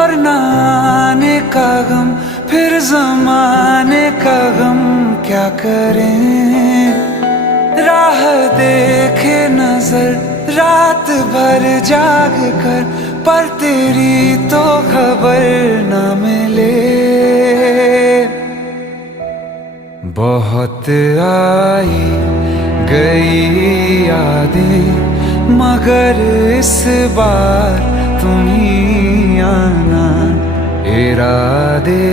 और न आने का गम, फिर जमाने का गम क्या करें। राह देखे नजर रात भर जाग कर, पर तेरी तो खबर न मिले। बहुत आई गई यादें, मगर इस बार तुम ही आना। इरादे